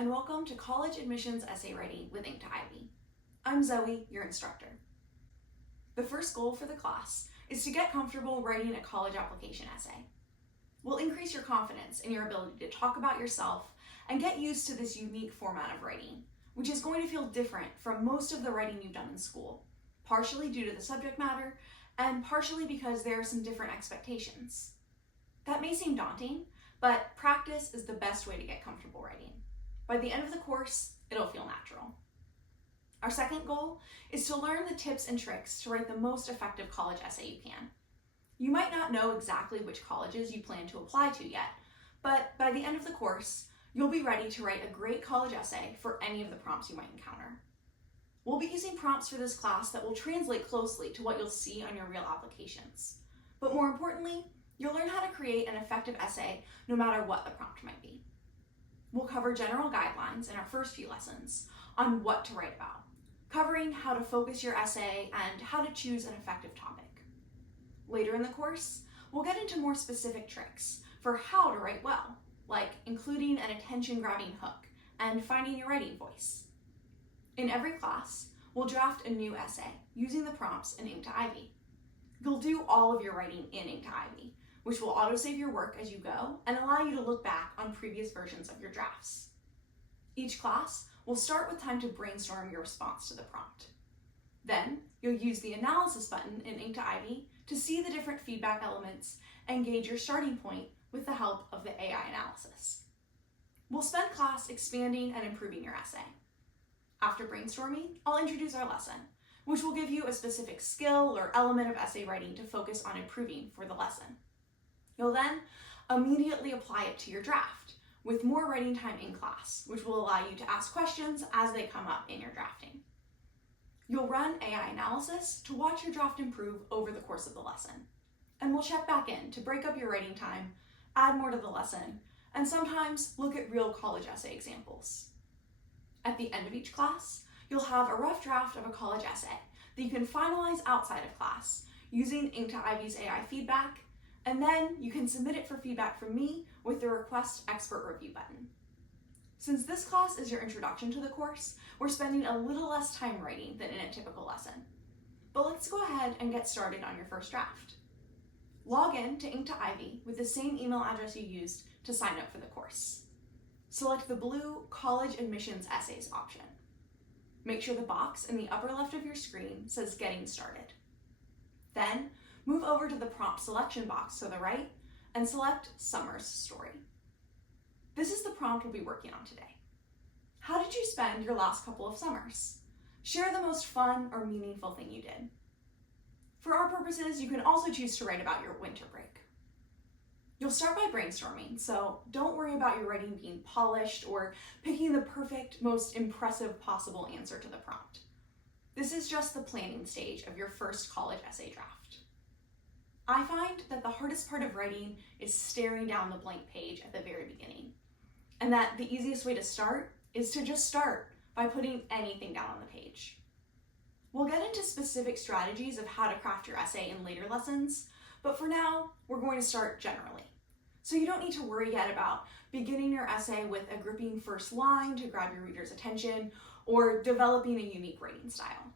and welcome to College Admissions Essay Writing with Introductory. I'm Zoe, your instructor. The first goal for the class is to get comfortable writing a college application essay. We'll increase your confidence in your ability to talk about yourself and get used to this unique format of writing, which is going to feel different from most of the writing you've done in school, partially due to the subject matter and partially because there are some different expectations. That may seem daunting, but practice is the best way to get comfortable writing. By the end of the course, it'll feel natural. Our second goal is to learn the tips and tricks to write the most effective college essay you can. You might not know exactly which colleges you plan to apply to yet, but by the end of the course, you'll be ready to write a great college essay for any of the prompts you might encounter. We'll be using prompts for this class that will translate closely to what you'll see on your real applications. But more importantly, you'll learn how to create an effective essay no matter what the prompt might be. We'll cover general guidelines in our first few lessons on what to write about, covering how to focus your essay and how to choose an effective topic. Later in the course, we'll get into more specific tricks for how to write well, like including an attention-grabbing hook and finding your writing voice. In every class, we'll draft a new essay using the prompts in Introductory. You'll do all of your writing in Introductory, which will autosave your work as you go and allow you to look back on previous versions of your drafts. Each class will start with time to brainstorm your response to the prompt. Then, you'll use the analysis button in Introductory to see the different feedback elements and gauge your starting point with the help of the AI analysis. We'll spend class expanding and improving your essay. After brainstorming, I'll introduce our lesson, which will give you a specific skill or element of essay writing to focus on improving for the lesson. You'll then immediately apply it to your draft with more writing time in class, which will allow you to ask questions as they come up in your drafting. You'll run AI analysis to watch your draft improve over the course of the lesson. And we'll check back in to break up your writing time, add more to the lesson, and sometimes look at real college essay examples. At the end of each class, you'll have a rough draft of a college essay that you can finalize outside of class using Introductory's AI feedback, and then you can submit it for feedback from me with the Request Expert Review button. Since this class is your introduction to the course, we're spending a little less time writing than in a typical lesson. But let's go ahead and get started on your first draft. Log in to Introductory with the same email address you used to sign up for the course. Select the blue College Admissions Essays option. Make sure the box in the upper left of your screen says Getting Started. Then, move over to the prompt selection box to the right and select Summer's Story. This is the prompt we'll be working on today. How did you spend your last couple of summers? Share the most fun or meaningful thing you did. For our purposes, you can also choose to write about your winter break. You'll start by brainstorming, so don't worry about your writing being polished or picking the perfect, most impressive possible answer to the prompt. This is just the planning stage of your first college essay draft. I find that the hardest part of writing is staring down the blank page at the very beginning, and that the easiest way to start is to just start by putting anything down on the page. We'll get into specific strategies of how to craft your essay in later lessons, but for now, we're going to start generally. So you don't need to worry yet about beginning your essay with a gripping first line to grab your reader's attention or developing a unique writing style.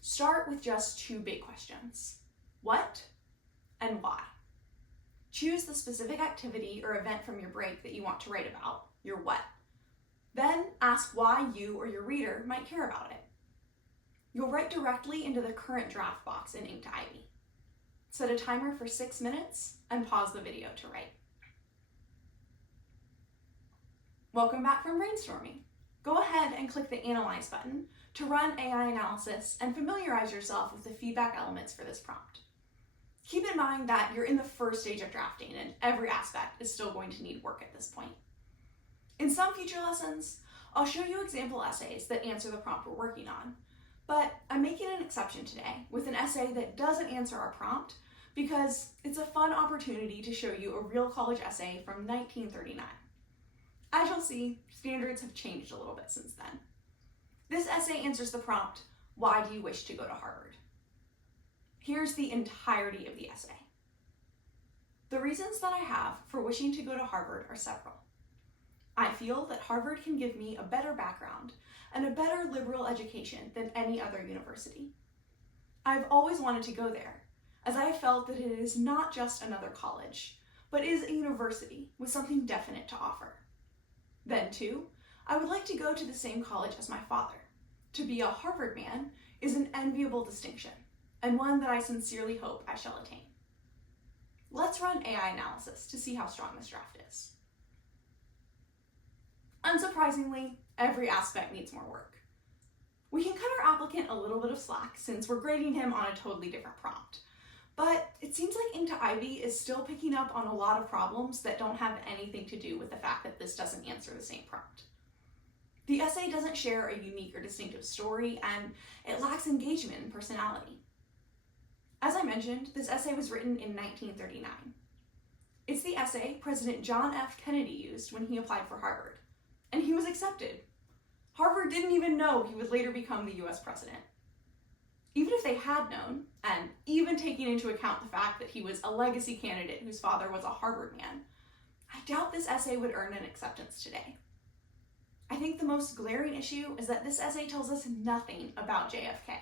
Start with just two big questions: what and why? Choose the specific activity or event from your break that you want to write about, your what. Then ask why you or your reader might care about it. You'll write directly into the current draft box in Introductory. Set a timer for 6 minutes and pause the video to write. Welcome back from brainstorming. Go ahead and click the Analyze button to run AI analysis and familiarize yourself with the feedback elements for this prompt. Keep in mind that you're in the first stage of drafting and every aspect is still going to need work at this point. In some future lessons, I'll show you example essays that answer the prompt we're working on, but I'm making an exception today with an essay that doesn't answer our prompt because it's a fun opportunity to show you a real college essay from 1939. As you'll see, standards have changed a little bit since then. This essay answers the prompt, why do you wish to go to Harvard? Here's the entirety of the essay. The reasons that I have for wishing to go to Harvard are several. I feel that Harvard can give me a better background and a better liberal education than any other university. I've always wanted to go there, as I have felt that it is not just another college, but is a university with something definite to offer. Then, too, I would like to go to the same college as my father. To be a Harvard man is an enviable distinction, and one that I sincerely hope I shall attain. Let's run AI analysis to see how strong this draft is. Unsurprisingly, every aspect needs more work. We can cut our applicant a little bit of slack since we're grading him on a totally different prompt. But it seems like Into Ivy is still picking up on a lot of problems that don't have anything to do with the fact that this doesn't answer the same prompt. The essay doesn't share a unique or distinctive story, and it lacks engagement and personality. As I mentioned, this essay was written in 1939. It's the essay President John F. Kennedy used when he applied for Harvard, and he was accepted. Harvard didn't even know he would later become the US president. Even if they had known, and even taking into account the fact that he was a legacy candidate whose father was a Harvard man, I doubt this essay would earn an acceptance today. I think the most glaring issue is that this essay tells us nothing about JFK.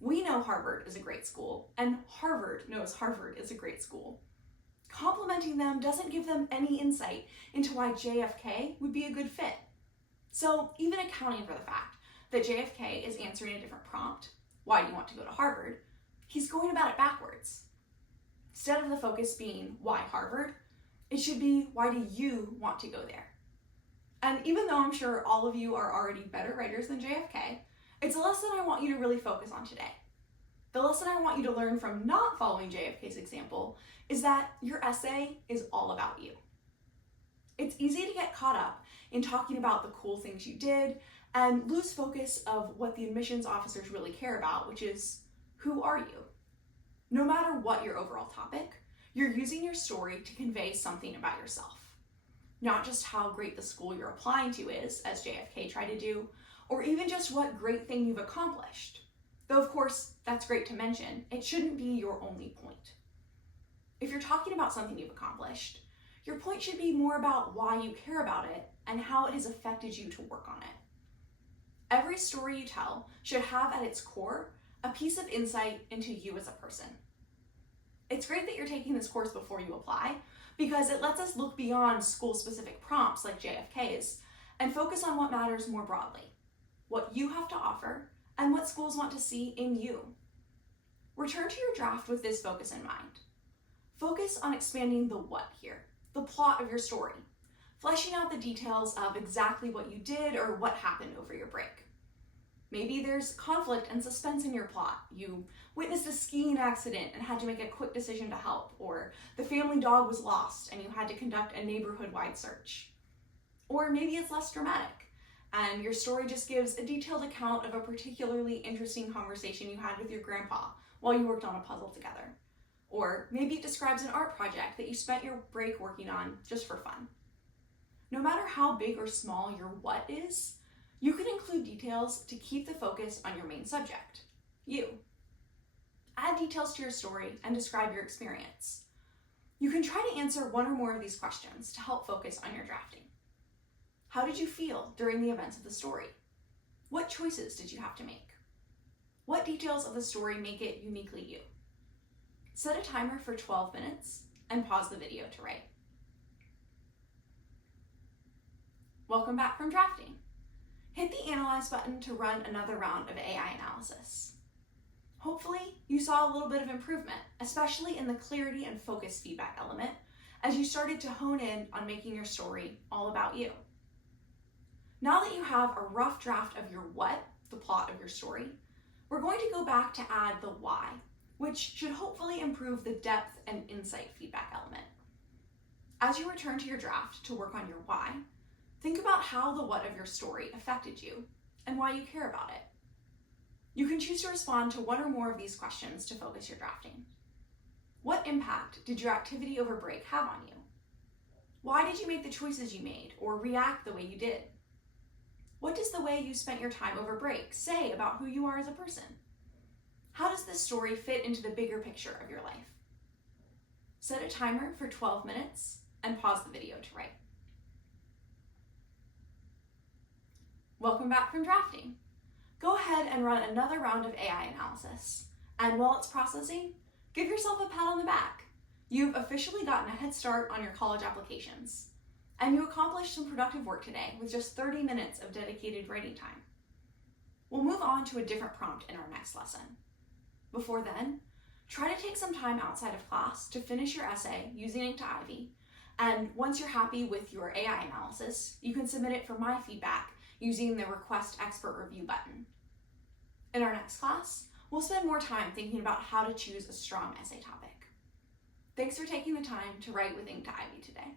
We know Harvard is a great school, and Harvard knows Harvard is a great school. Complimenting them doesn't give them any insight into why JFK would be a good fit. So even accounting for the fact that JFK is answering a different prompt, why do you want to go to Harvard, he's going about it backwards. Instead of the focus being why Harvard, it should be why do you want to go there? And even though I'm sure all of you are already better writers than JFK, it's a lesson I want you to really focus on today. The lesson I want you to learn from not following JFK's example is that your essay is all about you. It's easy to get caught up in talking about the cool things you did and lose focus of what the admissions officers really care about, which is, who are you? No matter what your overall topic, you're using your story to convey something about yourself. Not just how great the school you're applying to is, as JFK tried to do, or even just what great thing you've accomplished. Though of course, that's great to mention, it shouldn't be your only point. If you're talking about something you've accomplished, your point should be more about why you care about it and how it has affected you to work on it. Every story you tell should have at its core a piece of insight into you as a person. It's great that you're taking this course before you apply because it lets us look beyond school-specific prompts like JFK's and focus on what matters more broadly, what you have to offer, and what schools want to see in you. Return to your draft with this focus in mind. Focus on expanding the what here, the plot of your story, fleshing out the details of exactly what you did or what happened over your break. Maybe there's conflict and suspense in your plot. You witnessed a skiing accident and had to make a quick decision to help, or the family dog was lost and you had to conduct a neighborhood-wide search. Or maybe it's less dramatic, and your story just gives a detailed account of a particularly interesting conversation you had with your grandpa while you worked on a puzzle together. Or maybe it describes an art project that you spent your break working on just for fun. No matter how big or small your what is, you can include details to keep the focus on your main subject, you. Add details to your story and describe your experience. You can try to answer one or more of these questions to help focus on your drafting. How did you feel during the events of the story? What choices did you have to make? What details of the story make it uniquely you? Set a timer for 12 minutes and pause the video to write. Welcome back from drafting. Hit the Analyze button to run another round of AI analysis. Hopefully, you saw a little bit of improvement, especially in the clarity and focus feedback element, as you started to hone in on making your story all about you. Now that you have a rough draft of your what, the plot of your story, we're going to go back to add the why, which should hopefully improve the depth and insight feedback element. As you return to your draft to work on your why, think about how the what of your story affected you and why you care about it. You can choose to respond to one or more of these questions to focus your drafting. What impact did your activity over break have on you? Why did you make the choices you made or react the way you did? What does the way you spent your time over break say about who you are as a person? How does this story fit into the bigger picture of your life? Set a timer for 12 minutes and pause the video to write. Welcome back from drafting. Go ahead and run another round of AI analysis. And while it's processing, give yourself a pat on the back. You've officially gotten a head start on your college applications. And you accomplished some productive work today with just 30 minutes of dedicated writing time. We'll move on to a different prompt in our next lesson. Before then, try to take some time outside of class to finish your essay using Introductory. And once you're happy with your AI analysis, you can submit it for my feedback using the Request Expert Review button. In our next class, we'll spend more time thinking about how to choose a strong essay topic. Thanks for taking the time to write with Introductory today.